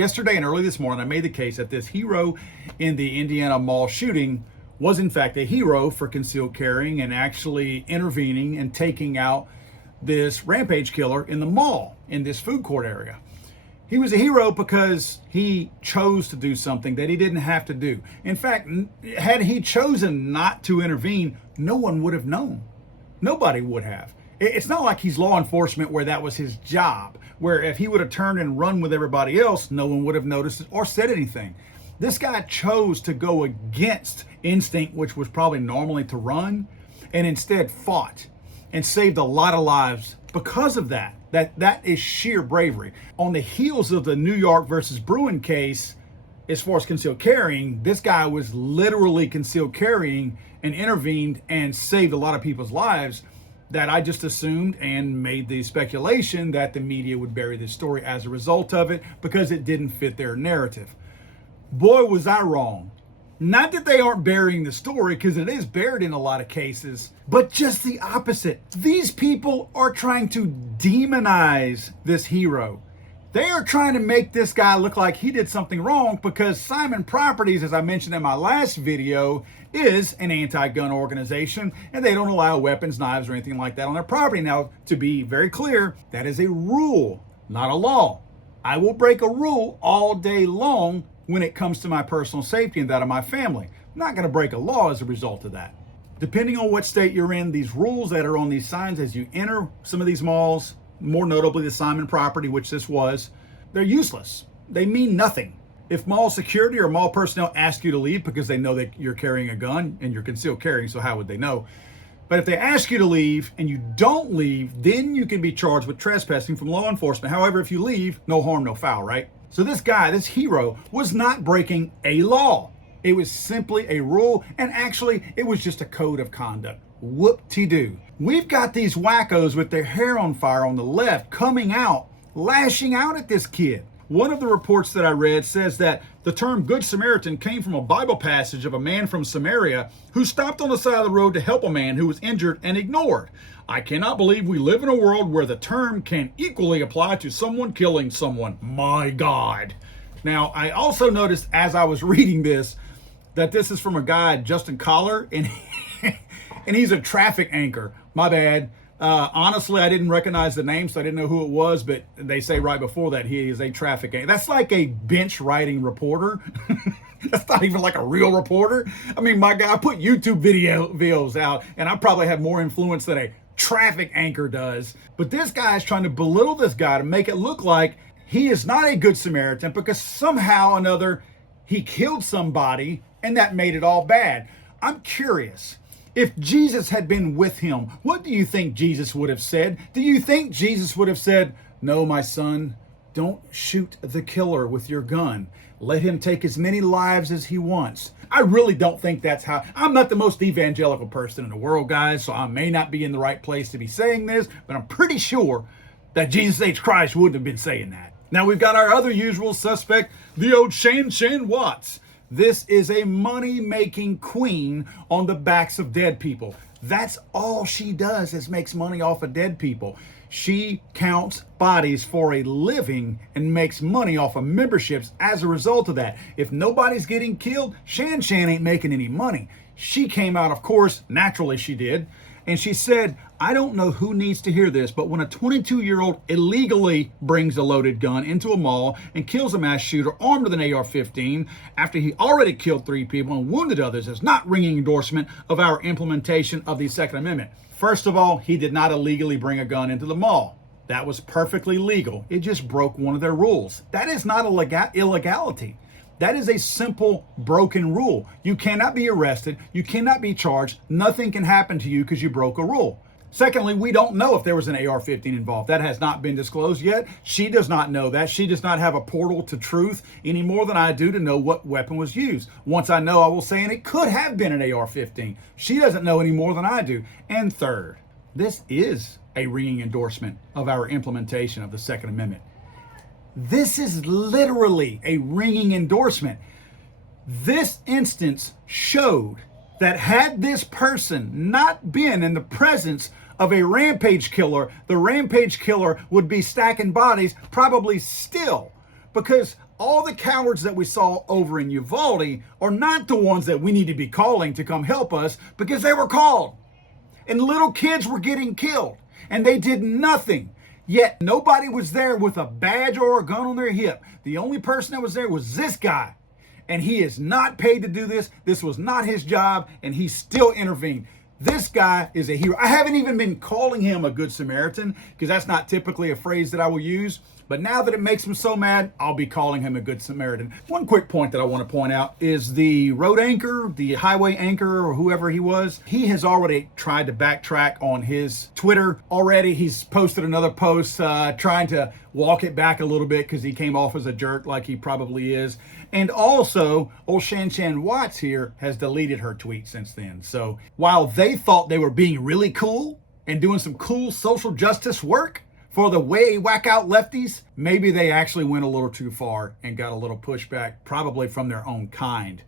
Yesterday and early this morning, I made the case that this hero in the Indiana mall shooting was in fact a hero for concealed carrying and actually intervening and taking out this rampage killer in the mall, in this food court area. He was a hero because he chose to do something that he didn't have to do. In fact, had he chosen not to intervene, no one would have known. Nobody would have. It's not like he's law enforcement where that was his job, where if he would have turned and run with everybody else, no one would have noticed it or said anything. This guy chose to go against instinct, which was probably normally to run, and instead fought and saved a lot of lives because of that. That is sheer bravery. On the heels of the New York versus Bruin case, as far as concealed carrying, this guy was literally concealed carrying and intervened and saved a lot of people's lives, that I just assumed and made the speculation that the media would bury this story as a result of it because it didn't fit their narrative. Boy, was I wrong. Not that they aren't burying the story, because it is buried in a lot of cases, but just the opposite. These people are trying to demonize this hero. They are trying to make this guy look like he did something wrong because Simon Properties, as I mentioned in my last video, is an anti-gun organization, and they don't allow weapons, knives, or anything like that on their property. Now, to be very clear, that is a rule, not a law. I will break a rule all day long when it comes to my personal safety and that of my family. I'm not going to break a law as a result of that. Depending on what state you're in, these rules that are on these signs as you enter some of these malls, more notably the Simon property, which this was, they're useless. They mean nothing. If mall security or mall personnel ask you to leave because they know that you're carrying a gun, and you're concealed carrying, so how would they know? But if they ask you to leave and you don't leave, then you can be charged with trespassing from law enforcement. However, if you leave, no harm, no foul, right? So this guy, this hero, was not breaking a law. It was simply a rule, and actually, it was just a code of conduct. Whoop-de-doo. We've got these wackos with their hair on fire on the left coming out, lashing out at this kid. One of the reports that I read says that the term Good Samaritan came from a Bible passage of a man from Samaria who stopped on the side of the road to help a man who was injured and ignored. I cannot believe we live in a world where the term can equally apply to someone killing someone. My God. Now, I also noticed as I was reading this that this is from a guy, Justin Collar, and he's a traffic anchor. My bad. Honestly, I didn't recognize the name, so I didn't know who it was, but they say right before that he is a traffic anchor. That's like a bench riding reporter. That's not even like a real reporter. I mean, my guy, I put YouTube videos out, and I probably have more influence than a traffic anchor does. But this guy is trying to belittle this guy to make it look like he is not a good Samaritan because somehow or another he killed somebody and that made it all bad. I'm curious. If Jesus had been with him, what do you think Jesus would have said? Do you think Jesus would have said, "No, my son, don't shoot the killer with your gun. Let him take as many lives as he wants"? I really don't think that's how. I'm not the most evangelical person in the world, guys, so I may not be in the right place to be saying this, but I'm pretty sure that Jesus H. Christ wouldn't have been saying that. Now we've got our other usual suspect, the old Shannon Watts. This is a money-making queen on the backs of dead people. That's all she does, is makes money off of dead people. She counts bodies for a living and makes money off of memberships as a result of that. If nobody's getting killed, Shan ain't making any money. She came out, of course, naturally she did, and she said, I don't know who needs to hear this, but when a 22-year-old illegally brings a loaded gun into a mall and kills a mass shooter armed with an AR-15 after he already killed 3 people and wounded others, is not ringing endorsement of our implementation of the Second Amendment. First of all, he did not illegally bring a gun into the mall. That was perfectly legal. It just broke one of their rules. That is not illegality. That is a simple broken rule. You cannot be arrested. You cannot be charged. Nothing can happen to you because you broke a rule. Secondly, we don't know if there was an AR-15 involved. That has not been disclosed yet. She does not know that. She does not have a portal to truth any more than I do to know what weapon was used. Once I know, I will say, and it could have been an AR-15. She doesn't know any more than I do. And third, this is a ringing endorsement of our implementation of the Second Amendment. This is literally a ringing endorsement. This instance showed that had this person not been in the presence of a rampage killer, the rampage killer would be stacking bodies probably still, because all the cowards that we saw over in Uvalde are not the ones that we need to be calling to come help us, because they were called. And little kids were getting killed, and they did nothing. Yet nobody was there with a badge or a gun on their hip. The only person that was there was this guy. And he is not paid to do this. This was not his job, and he still intervened. This guy is a hero. I haven't even been calling him a good Samaritan, because that's not typically a phrase that I will use. But now that it makes him so mad, I'll be calling him a good Samaritan. One quick point that I want to point out is the road anchor, the highway anchor, or whoever he was. He has already tried to backtrack on his Twitter already. He's posted another post trying to walk it back a little bit, because he came off as a jerk like he probably is. And also, old Shannon Watts here has deleted her tweet since then. So while they thought they were being really cool and doing some cool social justice work for the way whack out lefties, maybe they actually went a little too far and got a little pushback, probably from their own kind.